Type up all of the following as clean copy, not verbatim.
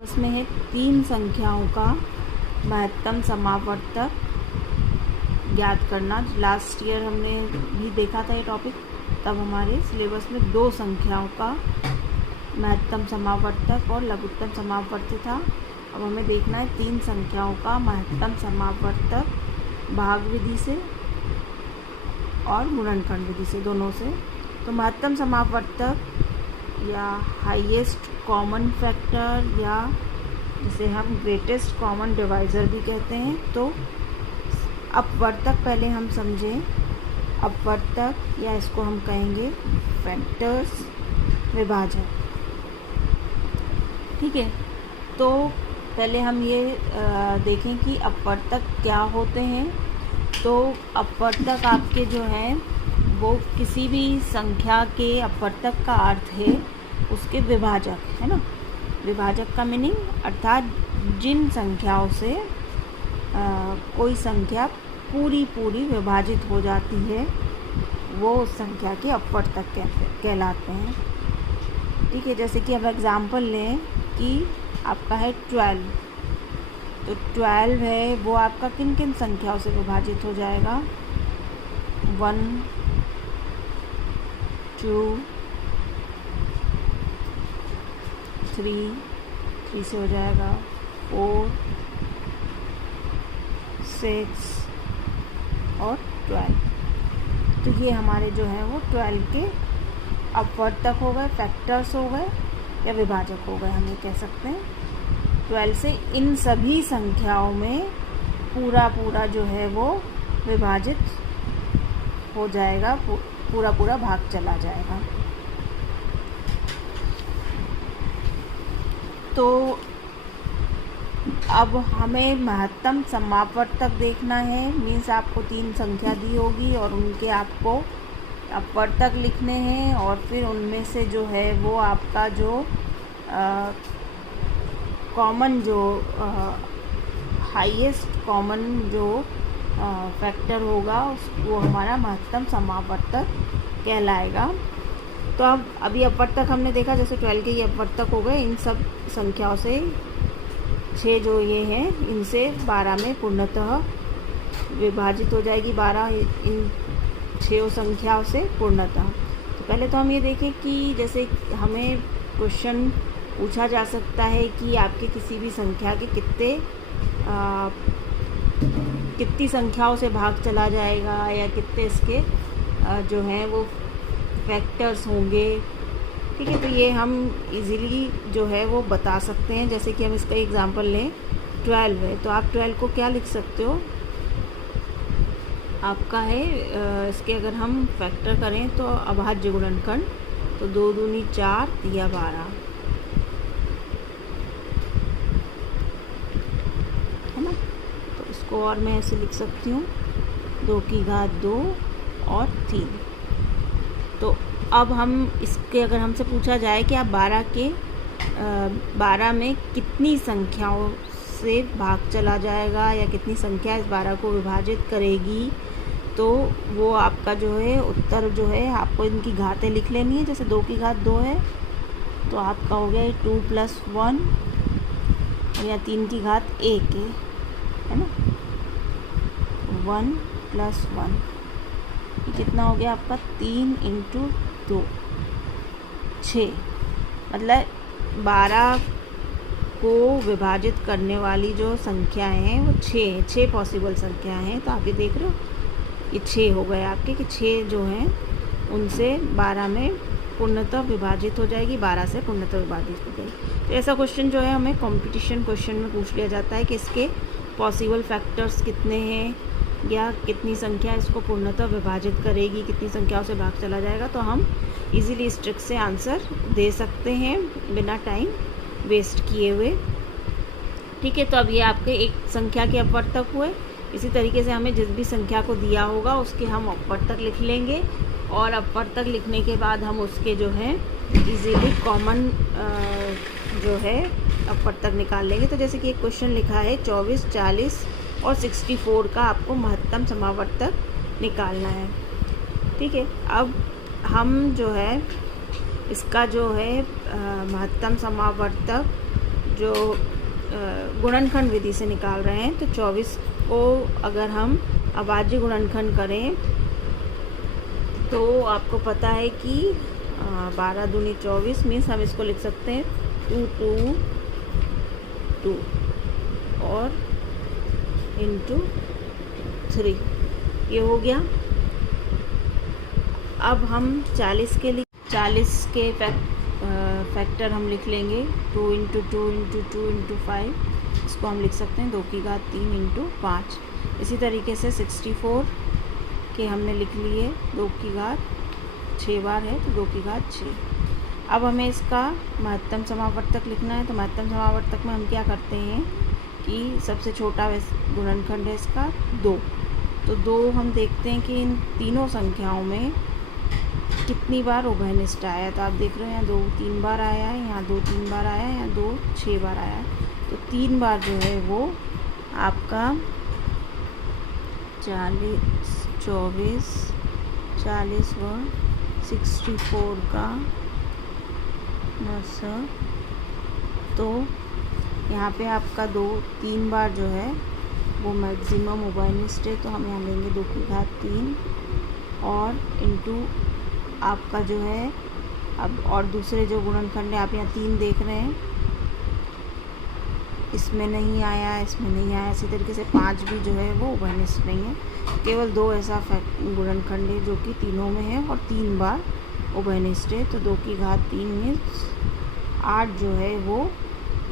उसमें है 3 संख्याओं का महत्तम समावर्तक ज्ञात करना। लास्ट ईयर हमने भी देखा था ये टॉपिक, तब हमारे सिलेबस में 2 संख्याओं का महत्तम समावर्तक और लघुत्तम समावर्तक था। अब हमें देखना है 3 संख्याओं का महत्तम समावर्तक भाग विधि से और गुणनखंड विधि से, दोनों से। तो महत्तम समावर्तक या हाईएस्ट कॉमन फैक्टर या जिसे हम ग्रेटेस्ट कॉमन डिवाइज़र भी कहते हैं। तो अपवर्तक पहले हम समझें। अपवर्तक या इसको हम कहेंगे फैक्टर्स विभाजक। ठीक है, तो पहले हम ये देखें कि अपवर्तक क्या होते हैं। तो अपवर्तक आपके जो हैं वो किसी भी संख्या के अपवर्तक का अर्थ है उसके विभाजक, है ना। विभाजक का मीनिंग अर्थात जिन संख्याओं से कोई संख्या पूरी विभाजित हो जाती है वो उस संख्या के अपवर्तक कहलाते हैं। ठीक है, जैसे कि अब एग्ज़ाम्पल लें कि आपका है 12, तो 12 है वो आपका किन किन संख्याओं से विभाजित हो जाएगा। 1, 2, 3 से हो जाएगा, 4, 6 और 12। तो ये हमारे जो है वो 12 के अपवर्तक हो गए, फैक्टर्स हो गए या विभाजक हो गए, हम ये कह सकते हैं। 12 से इन सभी संख्याओं में पूरा जो है वो विभाजित हो जाएगा, पूरा भाग चला जाएगा। तो अब हमें महत्तम समावर्तक देखना है। मीन्स आपको 3 संख्या दी होगी और उनके आपको अपवर्तक लिखने हैं और फिर उनमें से जो है वो आपका जो कॉमन जो हाईएस्ट कॉमन जो फैक्टर होगा वो हमारा महत्तम समावर्तक कहलाएगा। तो अब अभी अपवर्तक हमने देखा, जैसे 12 के ये अपवर्तक हो गए। इन सब संख्याओं से 6 जो ये हैं इनसे 12 में पूर्णतः विभाजित हो जाएगी। 12 इन 6 संख्याओं से पूर्णतः। तो पहले तो हम ये देखें कि जैसे हमें क्वेश्चन पूछा जा सकता है कि आपके किसी भी संख्या के कितनी संख्याओं से भाग चला जाएगा या कितने इसके जो हैं वो फैक्टर्स होंगे। ठीक है, तो ये हम इजीली जो है वो बता सकते हैं। जैसे कि हम इसका एग्जांपल लें, 12 है तो आप 12 को क्या लिख सकते हो, आपका है इसके अगर हम फैक्टर करें तो अभाज्य गुणनखंड, तो 2 दूनी 4 या 12, है ना। तो इसको और मैं ऐसे लिख सकती हूँ 2 की घात 2 और 3। तो अब हम इसके अगर हमसे पूछा जाए कि आप 12 में कितनी संख्याओं से भाग चला जाएगा या कितनी संख्या इस 12 को विभाजित करेगी, तो वो आपका जो है उत्तर जो है आपको इनकी घातें लिख लेनी है। जैसे 2 की घात 2 है तो आपका हो गया 2 + 1 या 3 की घात 1 है ना, 1 + 1 कितना हो गया आपका 3 × 2 6। मतलब 12 को विभाजित करने वाली जो संख्याएं हैं वो 6 पॉसिबल संख्याएं हैं। तो आप ये देख रहे हो ये 6 हो गए आपके कि 6 जो हैं उनसे 12 में पूर्णतः विभाजित हो जाएगी, 12 से पूर्णतः विभाजित हो जाएगी। तो ऐसा क्वेश्चन जो है हमें कंपटीशन क्वेश्चन में पूछ लिया जाता है कि इसके पॉसिबल फैक्टर्स कितने हैं या कितनी संख्या इसको पूर्णतः विभाजित करेगी, कितनी संख्याओं से भाग चला जाएगा। तो हम इजीली इस ट्रिक से आंसर दे सकते हैं बिना टाइम वेस्ट किए हुए। ठीक है, तो अब ये आपके एक संख्या के अपवर्तक हुए। इसी तरीके से हमें जिस भी संख्या को दिया होगा उसके हम अपवर्तक लिख लेंगे और अपवर्तक लिखने के बाद हम उसके जो है इजीली कॉमन जो है अपवर्तक निकाल लेंगे। तो जैसे कि एक क्वेश्चन लिखा है 24, 40 और 64 का आपको महत्तम समावर्तक निकालना है। ठीक है, अब हम जो है इसका जो है महत्तम समावर्तक जो गुणनखंड विधि से निकाल रहे हैं, तो 24 को अगर हम अभाज्य गुणनखंड करें तो आपको पता है कि 12 दूनी 24 मीन्स हम इसको लिख सकते हैं 2 2 2 और इंटू 3, ये हो गया। अब हम 40 के लिए 40 के फैक्टर हम लिख लेंगे 2 इंटू 2 इंटू 2 इंटू 5, इसको हम लिख सकते हैं 2 की घात 3 इंटू 5। इसी तरीके से 64 के हमने लिख लिए 2 की घात 6 बार है तो 2 की घात 6। अब हमें इसका महत्तम समावर्तक लिखना है, तो महत्तम समावर्तक में हम क्या करते हैं कि सबसे छोटा गुणनखंड है इसका 2, तो 2 हम देखते हैं कि इन तीनों संख्याओं में कितनी बार उभयनिष्ठ आया। तो आप देख रहे हैं 2 3 बार आया है, यहाँ 2 3 बार आया है, यहाँ 2 6 बार आया है, तो 3 बार जो है वो आपका 40 24 40 व 64 का बस। तो यहाँ पे आपका 2 3 बार जो है वो मैक्सिमम उभयनिष्ठ है, तो हम यहाँ लेंगे 2 की घात 3 और इंटू आपका जो है अब और दूसरे जो गुणनखंड है आप यहाँ 3 देख रहे हैं, इसमें नहीं आया, इसमें नहीं आया। इसी तरीके से 5 भी जो है वो उभयनिष्ठ नहीं है, केवल 2 ऐसा गुणनखंड है जो कि तीनों में है और 3 बार उभयनिष्ठ है। तो 2 की घात 3 में 8 जो है वो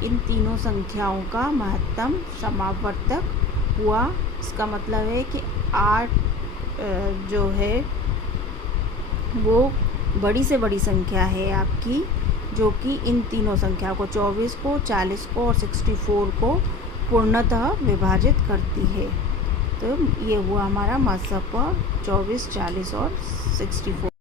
इन तीनों संख्याओं का महत्तम समावर्तक हुआ। इसका मतलब है कि 8 जो है वो बड़ी से बड़ी संख्या है आपकी, जो कि इन तीनों संख्या को 24 को 40 को और 64 को पूर्णतः विभाजित करती है। तो ये हुआ हमारा मसप 24 40 और 64।